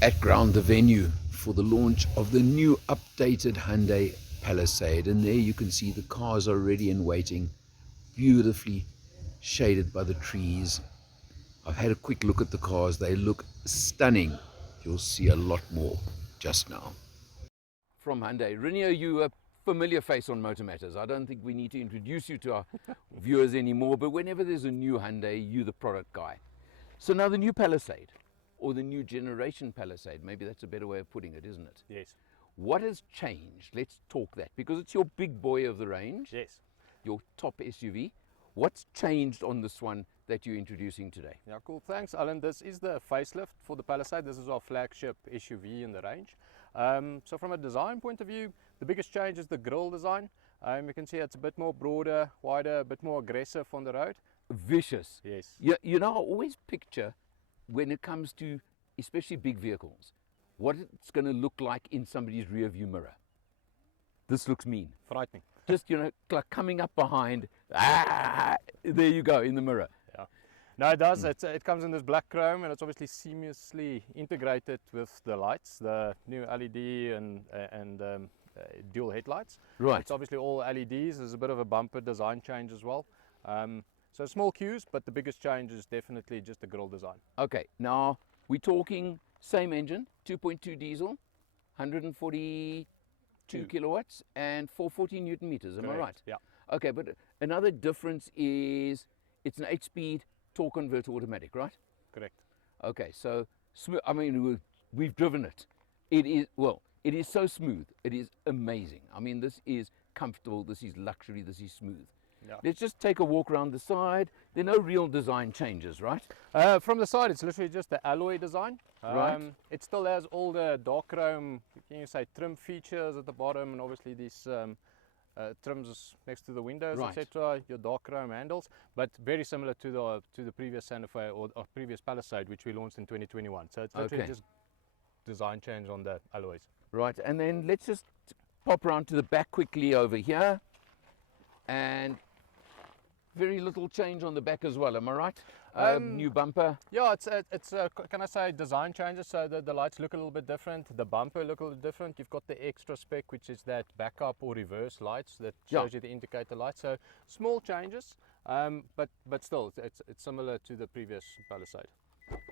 at ground, the venue for the launch of the new updated Hyundai Palisade, and there you can see the cars are ready and waiting, beautifully shaded by the trees. I've had a quick look at the cars. They look stunning. You'll see a lot more just now. From Hyundai, Renier, you a familiar face on Motor Matters. I don't think we need to introduce you to our viewers anymore, but whenever there's a new Hyundai, you're the product guy. So now the new Palisade, or the new generation Palisade, maybe that's a better way of putting it, isn't it? Yes. What has changed? Let's talk that, because it's your big boy of the range. Yes. Your top SUV. What's changed on this one that you're introducing today? Yeah, cool. Thanks, Alan. This is the facelift for the Palisade. This is our flagship SUV in the range. So from a design point of view, the biggest change is the grille design. You can see it's a bit more broader, wider, a bit more aggressive on the road. Vicious. Yes. You know, I always picture, when it comes to especially big vehicles, what it's going to look like in somebody's rear view mirror. This looks mean. Frightening. Just, you know, like coming up behind, there you go, in the mirror. Yeah. No, it does. It comes in this black chrome, and it's obviously seamlessly integrated with the lights, the new LED and dual headlights. Right. It's obviously all LEDs. There's a bit of a bumper design change as well. So small cues, but the biggest change is definitely just the grille design. Okay, now we're talking same engine, 2.2 diesel, 142 kilowatts and 440 Newton meters, am I right? Yeah. Okay, but another difference is it's an 8-speed torque converter automatic, right? Correct. Okay, so I mean, we've driven it. It is so smooth. It is amazing. I mean, this is comfortable, this is luxury, this is smooth. Yeah. Let's just take a walk around the side. There are no real design changes, right? From the side, it's literally just the alloy design. Right. It still has all the dark chrome, can you say, trim features at the bottom, and obviously these trims next to the windows, Right. etc. Your dark chrome handles, but very similar to the previous Santa Fe or previous Palisade, which we launched in 2021. So it's literally just design change on the alloys. Right, and then let's just pop around to the back quickly over here, and very little change on the back as well, am I right? New bumper. Yeah, it's can I say design changes, so the lights look a little bit different, the bumper look a little different. You've got the extra spec, which is that backup or reverse lights that shows you the indicator light. So small changes, but still it's similar to the previous Palisade.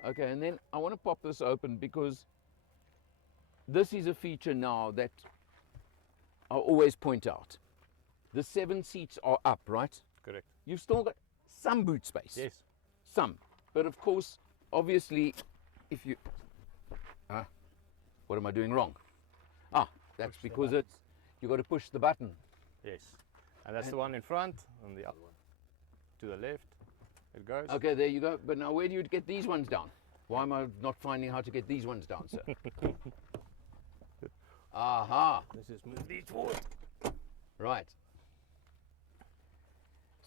Okay, and then I want to pop this open, because this is a feature now that I always point out. The 7 seats are up, right? Correct. You've still got some boot space. Yes. Some. But of course, obviously, if you... what am I doing wrong? That's Push because you've got to push the button. Yes. And that's the one in front, and the other one to the left. It goes. Okay, there you go. But now where do you get these ones down? Why am I not finding how to get these ones down, sir? Aha. Let's just move these forward. Right.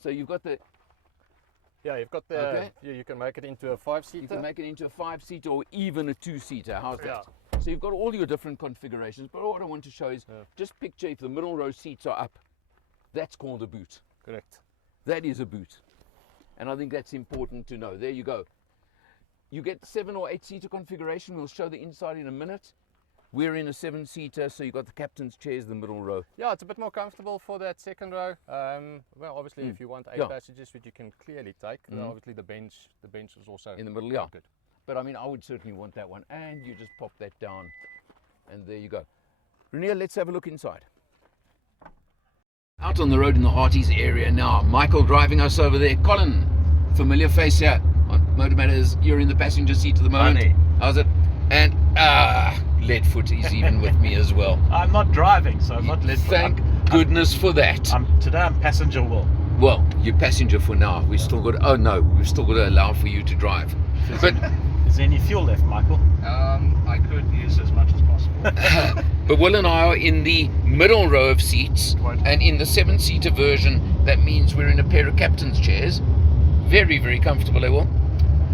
So you've got the... Yeah, you've got the... Okay. You can make it into a 5-seater. You can make it into a 5-seater or even a 2-seater. How's that? Yeah. So you've got all your different configurations, but what I want to show is just picture if the middle row seats are up. That's called a boot. Correct. That is a boot. And I think that's important to know. There you go. You get 7 or 8-seater configuration. We'll show the inside in a minute. We're in a 7-seater, so you've got the captain's chairs, the middle row. Yeah, it's a bit more comfortable for that second row. Well, obviously, if you want 8 passengers, which you can clearly take, obviously the bench is also in the middle, good. But I mean, I would certainly want that one. And you just pop that down, and there you go. Renier, let's have a look inside. Out on the road in the Hearties area now. Michael driving us over there. Colin, familiar face here on Motor Matters. You're in the passenger seat at the moment. Funny. How's it? And Leadfoot is even with me as well. I'm not driving, so I'm not Leadfoot. Thank goodness for that. Today I'm passenger will. Well, you're passenger for now. We've still got. Oh no, we've still got to allow for you to drive. But is there any fuel left, Michael? I could use as much as possible. But Will and I are in the middle row of seats, and in the 7-seater version, that means we're in a pair of captain's chairs. Very, very comfortable, Will.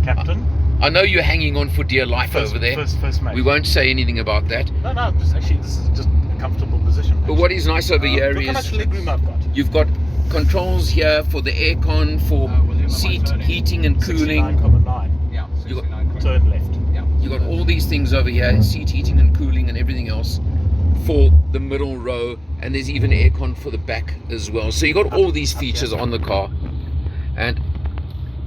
Captain? I know you're hanging on for dear life over there. First mate. We won't say anything about that. No, this is just a comfortable position. But what is nice over here look is how much legroom I've got. You've got controls here for the aircon, for seat heating and cooling. 69,9. Yeah, 69. Turn left. You got all these things over here, seat heating and cooling and everything else for the middle row, and there's even aircon for the back as well. So you got all these features on the car. And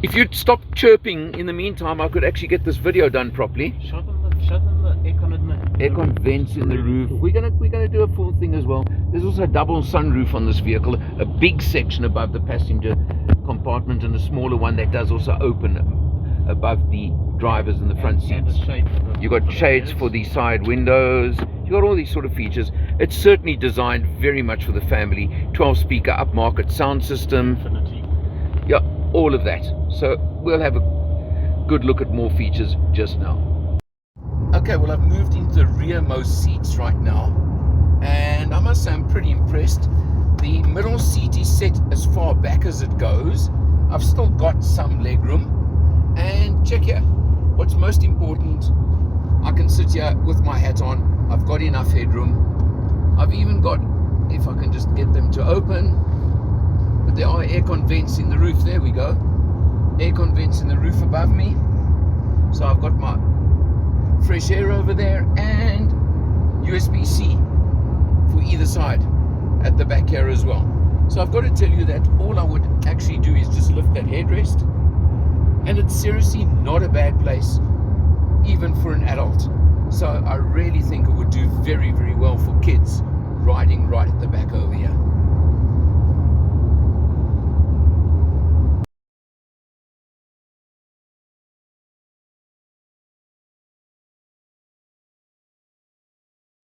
if you'd stop chirping in the meantime, I could actually get this video done properly. Show them the aircon in the Aircon vents in the roof. We're gonna do a full thing as well. There's also a double sunroof on this vehicle, a big section above the passenger compartment and a smaller one that does also open above the drivers and the front seats. You got shades for the side windows. You got all these sort of features. It's certainly designed very much for the family. 12-speaker upmarket sound system. Infinity. Yeah, all of that. So we'll have a good look at more features just now. Okay, well, I've moved into the rearmost seats right now, and I must say I'm pretty impressed. The middle seat is set as far back as it goes. I've still got some leg room, and check here. What's most important, I can sit here with my hat on. I've got enough headroom. I've even got, if I can just get them to open, but there are aircon vents in the roof. There we go. Aircon vents in the roof above me. So I've got my fresh air over there, and USB-C for either side at the back here as well. So I've got to tell you that all I would actually do is just lift that headrest, and it's seriously not a bad place even for an adult. So I really think it would do very, very well for kids riding right at the back over here.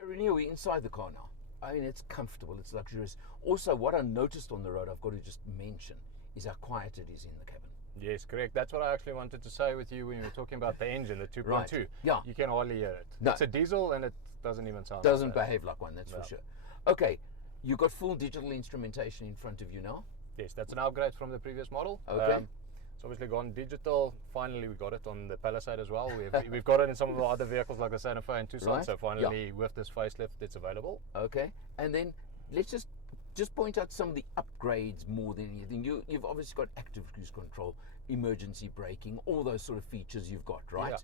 Renee, we're inside the car now. I mean, it's comfortable, it's luxurious. Also, what I noticed on the road, I've got to just mention, is how quiet it is in the cabin. Yes, correct. That's what I actually wanted to say with you when you were talking about the engine, the 2.2. Right. Yeah. You can hardly hear it. No. It's a diesel and it doesn't even sound Doesn't like that. behave like one, that's No. for sure. Okay, you've got full digital instrumentation in front of you now. Yes, that's an upgrade from the previous model. Okay. It's obviously gone digital. Finally, we got it on the Palisade as well. We've got it in some of our other vehicles like the Santa Fe and Tucson. Right. So finally, with this facelift, it's available. Okay, and then let's just point out some of the upgrades more than anything. You've obviously got active cruise control, emergency braking, all those sort of features you've got, right? Yeah.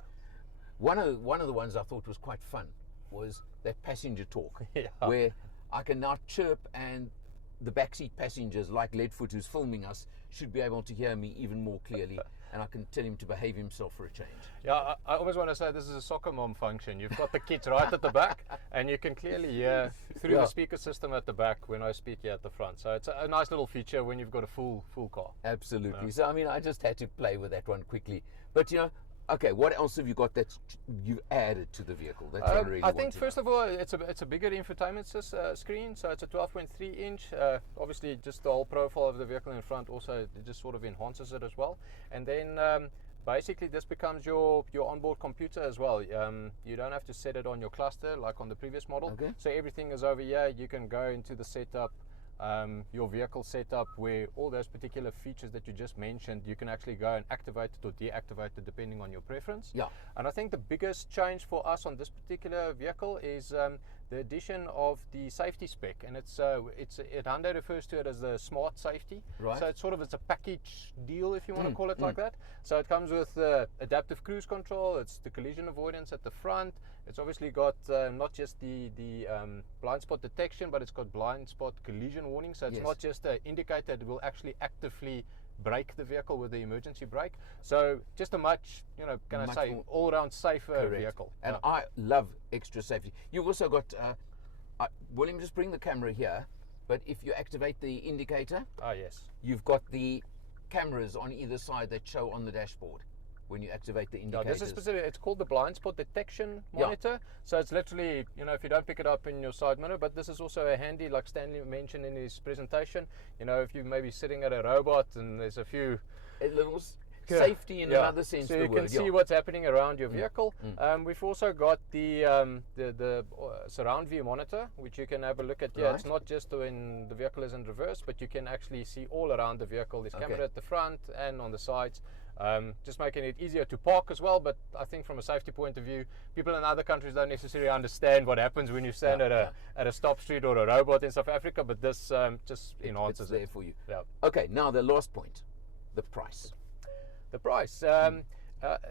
One of the ones I thought was quite fun was that passenger talk, Yeah. where I can now chirp, and the backseat passengers, like Leadfoot, who's filming us, should be able to hear me even more clearly, and I can tell him to behave himself for a change. Yeah, I always want to say this is a soccer mom function. You've got the kids right at the back, and you can clearly hear through Yeah. the speaker system at the back when I speak here at the front. So it's a nice little feature when you've got a full car. Absolutely. So I mean, I just had to play with that one quickly. But okay, what else have you got that you've added to the vehicle? That's what I really I want think to first know. of all, it's a bigger infotainment screen, so it's a 12.3 inch. Obviously, just the whole profile of the vehicle in front also it just sort of enhances it as well. And then basically this becomes your onboard computer as well. You don't have to set it on your cluster like on the previous model. Okay. So everything is over here. You can go into the setup. Your vehicle setup, where all those particular features that you just mentioned, you can actually go and activate it or deactivate it depending on your preference. Yeah. And I think the biggest change for us on this particular vehicle is the addition of the safety spec, and Hyundai refers to it as the smart safety. Right. So it's a package deal, if you want to call it like that. So it comes with adaptive cruise control. It's the collision avoidance at the front. It's obviously got not just the blind spot detection, but it's got blind spot collision warning. So it's Yes. not just an indicator; it will actually actively brake the vehicle with the emergency brake. So just a much Much more all-around safer correct. vehicle. And Yeah. I love extra safety. You've also got, William, just bring the camera here, but if you activate the indicator, Yes. you've got the cameras on either side that show on the dashboard when you activate the Yeah, indicators. this is specific. It's called the blind spot detection Yeah. monitor. So it's literally, if you don't pick it up in your side mirror, but this is also a handy, like Stanley mentioned in his presentation. If you may be sitting at a robot and there's a few A little safety in another sense so of the you word. can see what's happening around your vehicle. Mm. We've also got the surround view monitor, which you can have a look at here. Right. It's not just when the vehicle is in reverse, but you can actually see all around the vehicle. There's camera Okay. at the front and on the sides, just making it easier to park as well. But I think from a safety point of view, people in other countries don't necessarily understand what happens when you stand at a stop street or a robot in South Africa, but this just enhances It's there it. for you. Yeah. Okay, now the last point, the price. The price.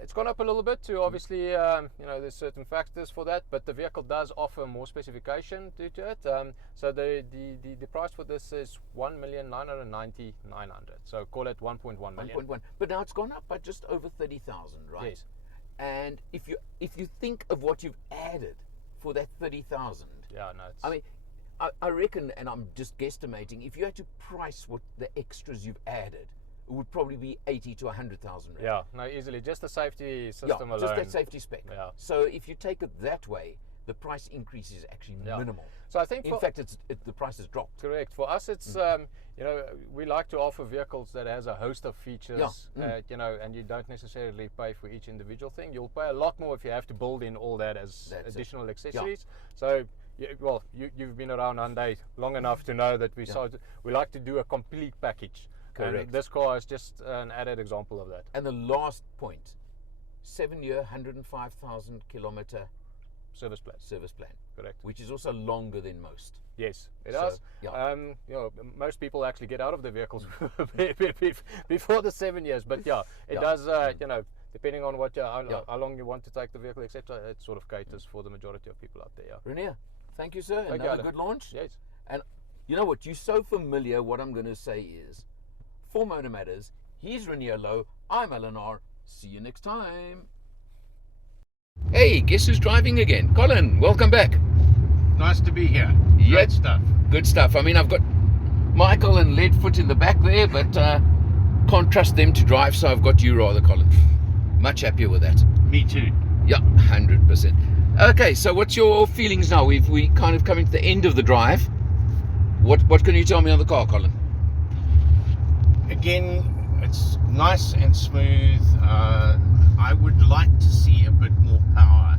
It's gone up a little bit too. Obviously, there's certain factors for that, but the vehicle does offer more specification to it. So the price for this is 1,990,900. So call it 1.1 million. 1.1. But now it's gone up by just over 30,000, right? Yes. And if you think of what you've added for that 30,000, Yeah, no. It's, I mean, I reckon, and I'm just guesstimating, if you had to price what the extras you've added, it would probably be 80 to 100,000 rand. yeah, no, easily. Just the safety system Yeah, alone. just that safety spec. Yeah. So if you take it that way, the price increase is actually minimal. So I think In fact, the price has dropped. correct. For us, it's we like to offer vehicles that has a host of features. And you don't necessarily pay for each individual thing. You'll pay a lot more if you have to build in all that as That's additional accessories. So. You've been around Hyundai long enough to know that we like to do a complete package. Correct. And this car is just an added example of that. And the last point, 7-year, 105,000 kilometer Service plan. service plan, Correct. which is also longer than most. Yes, it So, does. yeah. Most people actually get out of their vehicles before the 7 years, but it does. Depending on what how long you want to take the vehicle, etc., it sort of caters for the majority of people out there. Yeah. Renier, thank you, sir. Thank you, Another Alan. good launch. Yes. And you know what? You're so familiar. What I'm going to say is, for Motor Matters, he's Renier Lowe. I'm Eleanor. See you next time. Hey, guess who's driving again? Colin, welcome back. Nice to be here. Yeah. Great stuff. Good stuff. I mean, I've got Michael and Leadfoot in the back there, but can't trust them to drive, so I've got you rather, Colin. Much happier with that. Me too. Yeah, 100%. Okay, so what's your feelings now? We kind of coming to the end of the drive. What can you tell me on the car, Colin? Again, it's nice and smooth. I would like to see a bit more power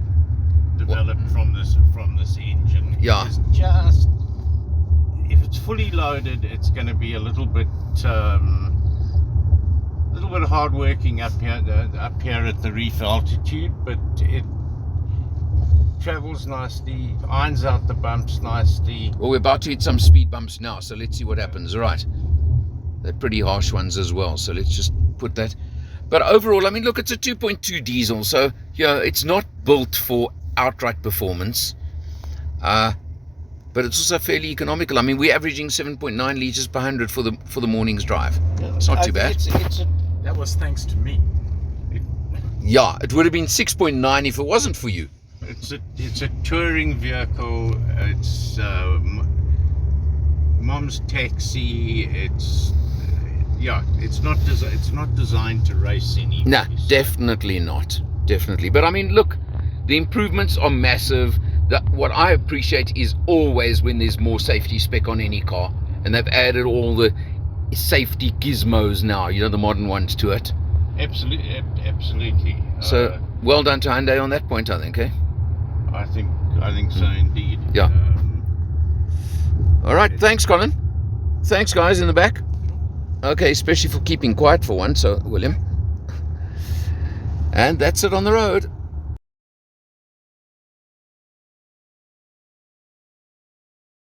developed from this engine. Yeah. It's just, if it's fully loaded, it's going to be a little bit hard working up here at the reef altitude, but it travels nicely, irons out the bumps nicely. Well, we're about to hit some speed bumps now, so let's see what happens. All right. They're pretty harsh ones as well, so let's just put that. But overall, I mean, look, it's a 2.2 diesel, so it's not built for outright performance, but it's also fairly economical. I mean, we're averaging 7.9 litres per 100 for the morning's drive. It's not too bad. That was thanks to me. Yeah, it would have been 6.9 if it wasn't for you. It's a touring vehicle. It's mom's taxi. It's not designed to race anybody. No, definitely not. Definitely. But I mean, look, the improvements are massive. What I appreciate is always when there's more safety spec on any car, and they've added all the safety gizmos now, the modern ones to it. Absolutely. So well done to Hyundai on that point, I think, eh? I think so indeed. Yeah. All right, thanks, Colin. Thanks, guys in the back. Okay, especially for keeping quiet for once, so William. And that's it on the road.